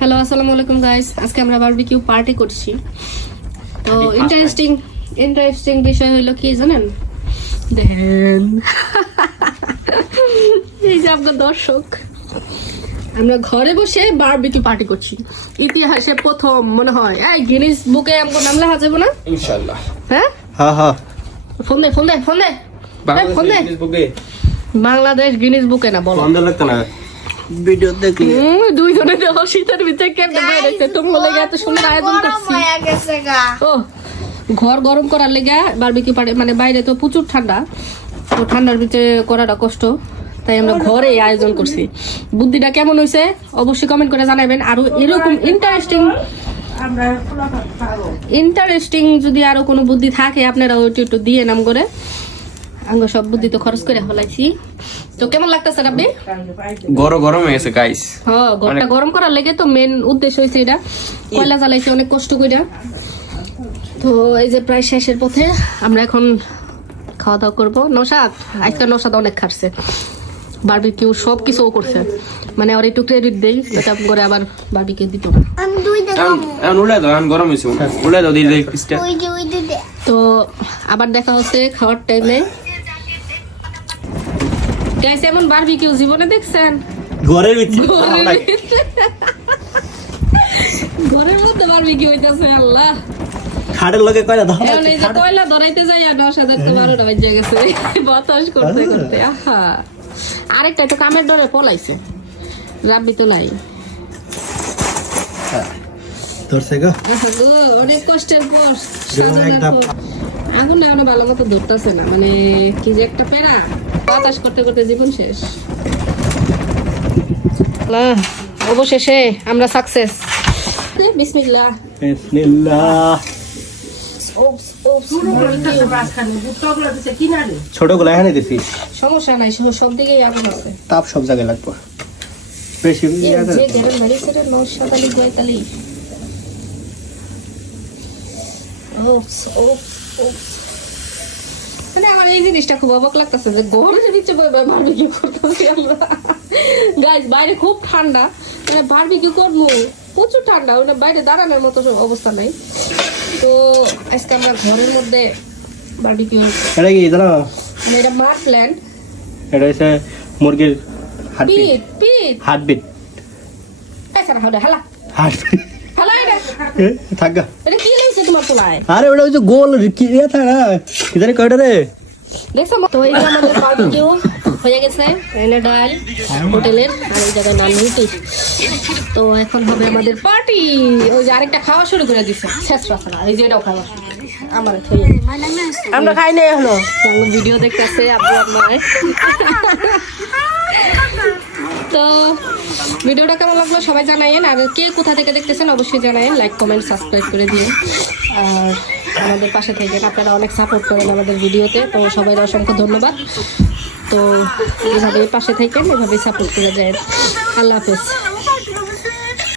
Hello, আসসালামু আলাইকুম guys. আজকে আমরা বারবিকিউ পার্টি করছি। তো ইন্টারেস্টিং বিষয় হলো কি জানেন? দেখেন এই যে আপনার দর্শক, আমরা ঘরে বসে বারবিকিউ পার্টি করছি। ইতিহাসে প্রথম মনে হয়। এই গিনিস বুকে আমাকে নাম লেখা যাবে না ইনশাআল্লাহ? হ্যাঁ হ্যাঁ হ্যাঁ, ফোন দে বাংলাদেশ গিনিস বুকে না বলো। ফোন লাগতো না, ভিডিও দেখি। দুইজনে দেখো শীতের ভিতরে কেমনে বয়ে রাখছে। তোমরা লেগে এত সুন্দর আয়োজন করছি। ও ঘর গরম করার লেগে বারবিকিউ পার্টি, মানে বাইরে তো প্রচুর ঠান্ডা, তো ঠান্ডার ভিতরে করাটা কষ্ট, তাই আমরা ঘরে আয়োজন করছি। বুদ্ধিটা কেমন হয়েছে অবশ্যই কমেন্ট করে জানাবেন। আরো এরকম ইন্টারেস্টিং যদি আরো কোনো বুদ্ধি থাকে আপনারা ওইটা একটু দিয়ে নাম করে। আমরা সব বুদ্ধি তো খরচ করে ফেলাইছি। তো কেমন লাগতেছে আপনি? গরম হয়ে গেছে গাইস। হ্যাঁ, ঘরটা গরম করার লেগে তো মেন উদ্দেশ্য হয়েছে এটা। কয়লা জ্বালাইছে অনেক কষ্ট করে। তো এই যে প্রায় শেষের পথে, আমরা এখন খাওয়া দাওয়া করবো। নসাদ আজকাল নসাদ অনেক খাচ্ছে, বারবিকিউ সব কিছু করছে, মানে ওর একটু ক্রেডিট দেই, এটা করে আবার বারবিকিউ দিত না। গরম হয়েছে, উড়ে দাও দিলে পিসটা। তো আবার দেখা হচ্ছে খাওয়ার টাইমে। গাইস, এমন বারবিকিউ জীবনে দেখছেন? ঘরের ভিতরে ঘরের মধ্যে বারবিকিউ হইতাছে। আল্লাহ, খাটের লগে কয়লা দাও। এখন এই যে কয়লা ধরাইতে যাই আর 10,000-12টা বাজে গেছে বাতাস করতে করতে। আহা, আরেকটা তো কামের ডরে পলাইছে, রাব্বি তো নাই। ধরছে গো, অনেক কষ্টের পর আগুন না ভালো মতো ধরতেছে না, মানে কি যে একটা পেরা, বাতাস করতে করতে জীবন শেষ। অবশেষে আমরা সাকসেস। বিসমিল্লাহ বিসমিল্লাহ। ছোট গুলো এখানে দিছি, সমস্যা নাই, সব দিকেই আগুন আছে, তাপ সব জায়গায় লাগবে বেশি। মানে আমার এই জিনিসটা খুব অবাক লাগতেছে যে ঘরের নিচে বারবিকিউ করতেছি আমরা। গাইস, বাইরে খুব ঠান্ডা, মানে বারবিকিউ করবো প্রচুর ঠান্ডা, মানে বাইরে দাঁড়ানোর মতো অবস্থা নাই। তো আজকে আমরা ঘরের মধ্যে বারবিকিউ। এটা কি জানো? মানে এটা মার প্ল্যান। এটা হচ্ছে মুরগির হার্টবিট। হার্টবিট থাকা। এটা কি লাগছে তোমার তোলায়? আরে ওটা হচ্ছে গোল কি থাকে না, কি জানি কয়টা রে দেখছো? তো এই যে আমাদের বারবিকিউ হয়ে গেছে। এনে ডাল হোটেলের, আর এই জায়গায় নান রুটি। তো এখন হবে আমাদের পার্টি। ওই যে আরেকটা খাওয়া শুরু করে দিছে, শেষ রাস্তা। এই যে এটাও খাওয়া আমার, আমরা খাই নাই হলো, ভিডিও দেখতেছে আপু আমার। তো ভিডিওটা কেমন লাগলো সবাই জানাইন, আর কে কোথা থেকে দেখতেছেন অবশ্যই জানাইন। লাইক কমেন্ট সাবস্ক্রাইব করে দিন, আর আমাদের পাশে থেকে আপনারা অনেক সাপোর্ট করেন আমাদের ভিডিওতে, তো সবাই অসংখ্য ধন্যবাদ। তো এভাবে পাশে থেকে এভাবে সাপোর্ট করে যায়। আল্লাহ হাফেজ।